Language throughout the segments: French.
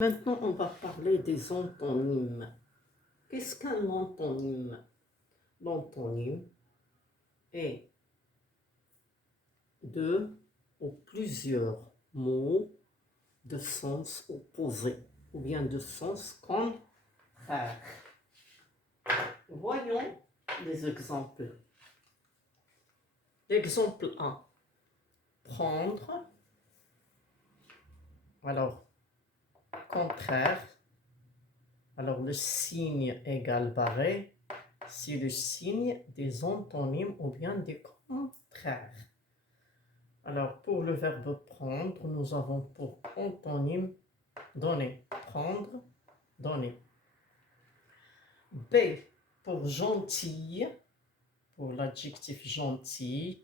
Maintenant, on va parler des antonymes. Qu'est-ce qu'un antonyme? L'antonyme est deux ou plusieurs mots de sens opposé ou bien de sens contraire. Voyons les exemples. L'exemple 1. Prendre. Alors, contraire. Alors, le signe égale barré, c'est le signe des antonymes ou bien des contraires. Alors, pour le verbe prendre, nous avons pour antonyme donner. Prendre, donner. B, pour gentil, pour l'adjectif gentil,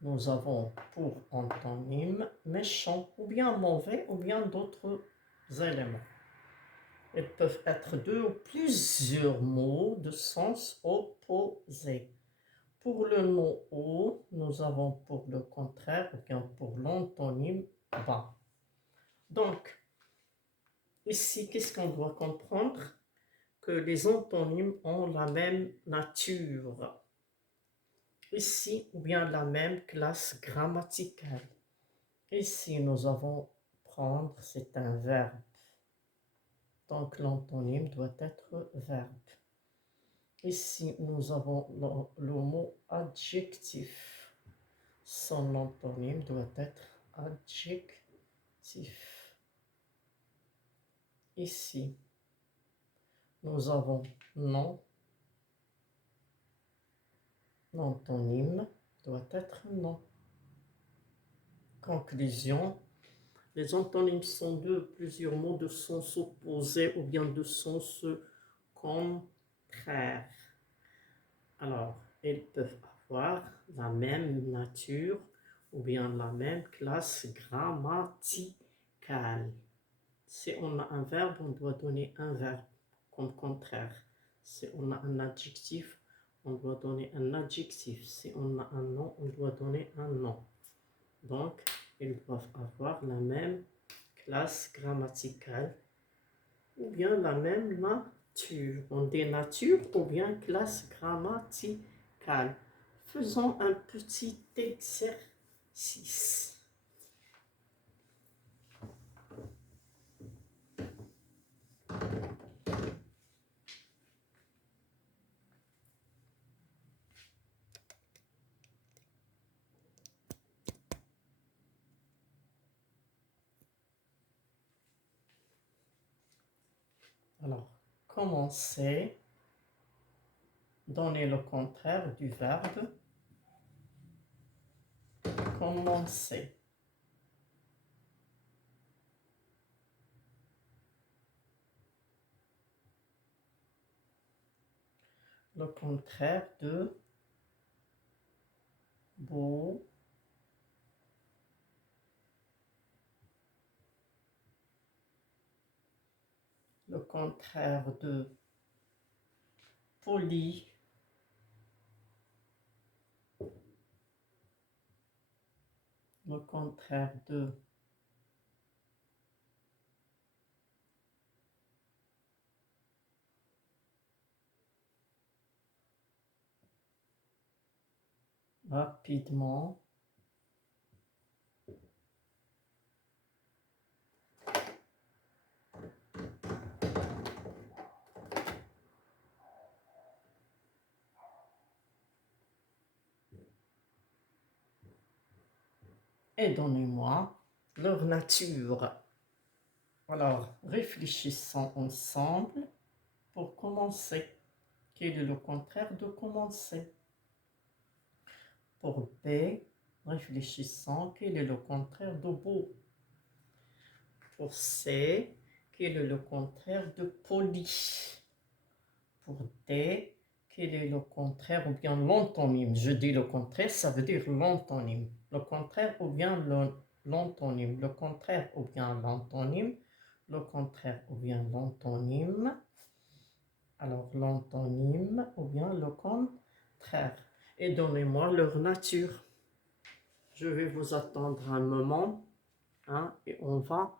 nous avons pour antonyme méchant, ou bien mauvais, ou bien d'autres éléments. Ils peuvent être deux ou plusieurs mots de sens opposé. Pour le mot haut, nous avons pour le contraire, ou bien pour l'antonyme bas. Donc, ici, qu'est-ce qu'on doit comprendre? Que les antonymes ont la même nature. Ici, ou bien la même classe grammaticale. Ici, nous avons prendre, c'est un verbe. Donc, l'antonyme doit être verbe. Ici, nous avons le mot adjectif. Son antonyme doit être adjectif. Ici, nous avons nom. L'antonyme doit être nom. Conclusion. Les antonymes sont deux plusieurs mots de sens opposé ou bien de sens contraire. Alors, ils peuvent avoir la même nature ou bien la même classe grammaticale. Si on a un verbe, on doit donner un verbe comme contraire. Si on a un adjectif, on doit donner un adjectif. Si on a un nom, on doit donner un nom. Donc, ils doivent avoir la même classe grammaticale ou bien la même nature. On dit nature ou bien classe grammaticale. Faisons un petit exercice. Alors, commencer. Donner le contraire du verbe commencer. Le contraire de beau. Le contraire de poli. Le contraire de rapidement. Et donnez-moi leur nature. Alors, réfléchissons ensemble pour commencer. Quel est le contraire de commencer? Pour B, réfléchissons. Quel est le contraire de beau? Pour C, quel est le contraire de poli? Pour D, quel est le contraire ou bien l'antonyme? Je dis le contraire, ça veut dire l'antonyme. Le contraire ou bien l'antonyme. Le contraire ou bien l'antonyme. Le contraire ou bien l'antonyme. Alors l'antonyme ou bien le contraire. Et donnez-moi leur nature. Je vais vous attendre un moment, hein, et on va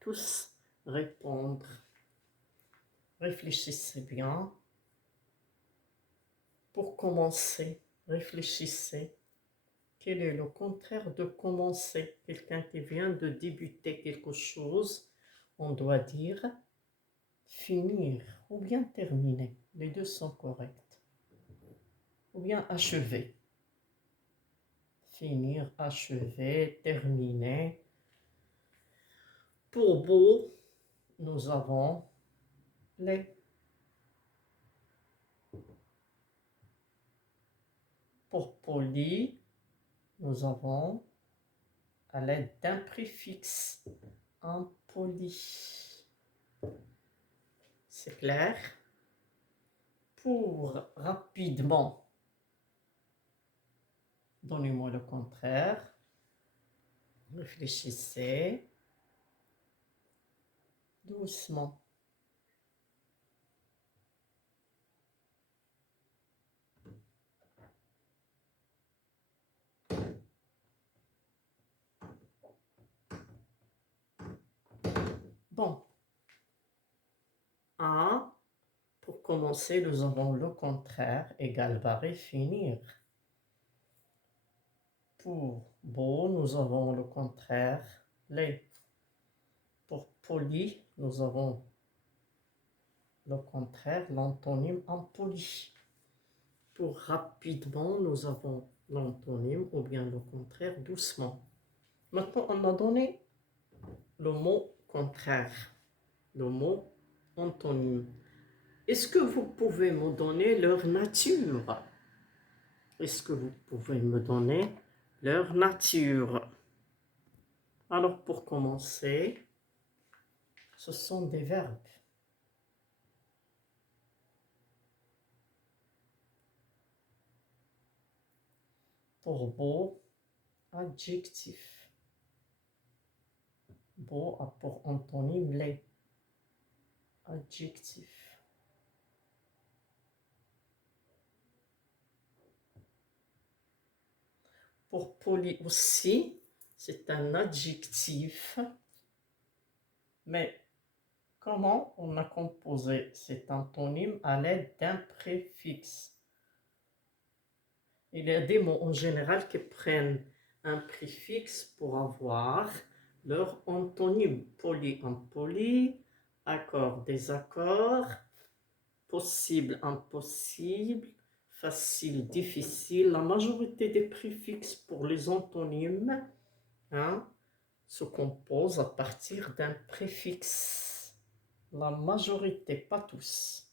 tous répondre. Réfléchissez bien. Pour commencer, réfléchissez. Quel est le contraire de commencer? Quelqu'un qui vient de débuter quelque chose, on doit dire finir ou bien terminer. Les deux sont corrects. Ou bien achever. Finir, achever, terminer. Pour beau, nous avons les. Pour poli, nous avons à l'aide d'un préfixe impoli. C'est clair? Pour rapidement, donnez-moi le contraire. Réfléchissez doucement. Bon. A, pour commencer, nous avons le contraire, égal barré, finir. Pour beau, nous avons le contraire, les. Pour poli, nous avons le contraire, l'antonyme impoli. Pour rapidement, nous avons l'antonyme ou bien le contraire, doucement. Maintenant, on a donné le mot contraire, le mot antonyme. Est-ce que vous pouvez me donner leur nature? Est-ce que vous pouvez me donner leur nature? Alors, pour commencer, ce sont des verbes. Pour beau, adjectif. Beau a pour antonyme les. Adjectif. Pour poli aussi, c'est un adjectif. Mais comment on a composé cet antonyme à l'aide d'un préfixe? Il y a des mots en général qui prennent un préfixe pour avoir leur antonyme. Poli, impoli, accord, désaccord, possible, impossible, facile, difficile. La majorité des préfixes pour les antonymes se composent à partir d'un préfixe. La majorité, pas tous.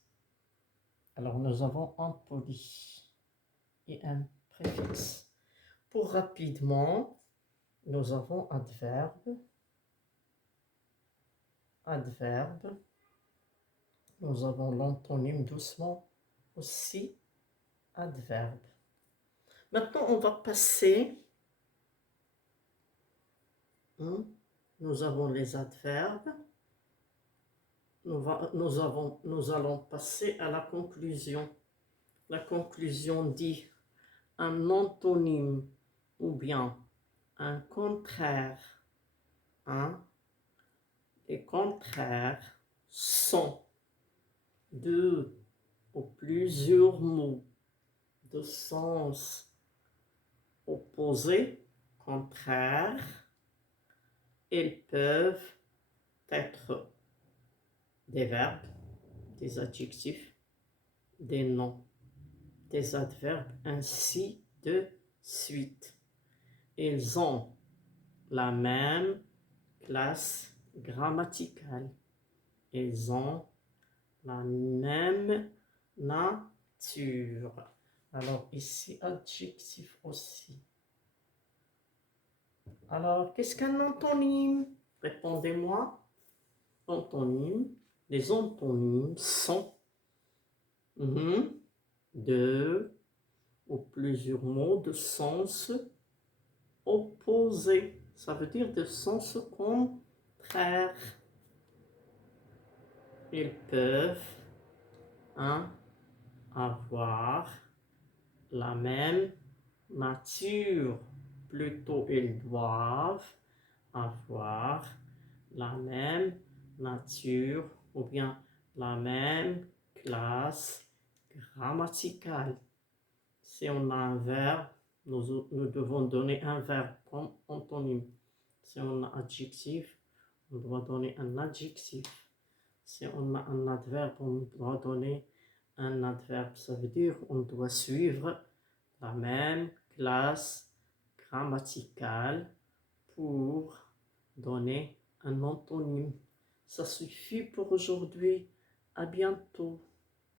Alors nous avons impoli et un préfixe. Pour rapidement, nous avons adverbe, adverbe. Nous avons l'antonyme doucement aussi, adverbe. Maintenant, on va passer. Nous avons les adverbes. Nous allons passer à la conclusion. La conclusion dit un antonyme ou bien un contraire. Les contraires sont deux ou plusieurs mots de sens opposé, contraire. Ils peuvent être des verbes, des adjectifs, des noms, des adverbes, ainsi de suite. Ils ont la même classe grammaticale. Ils ont la même nature. Alors ici, adjectif aussi. Alors, qu'est-ce qu'un antonyme? Répondez-moi. Antonyme. Les antonymes sont deux ou plusieurs mots de sens opposé. Ça veut dire de sens contraire. Ils peuvent avoir la même nature. Plutôt, ils doivent avoir la même nature ou bien la même classe grammaticale. Si on a un verbe, nous devons donner un verbe comme antonyme. Si on a adjectif, on doit donner un adjectif. Si on a un adverbe, on doit donner un adverbe. Ça veut dire qu'on doit suivre la même classe grammaticale pour donner un antonyme. Ça suffit pour aujourd'hui. À bientôt.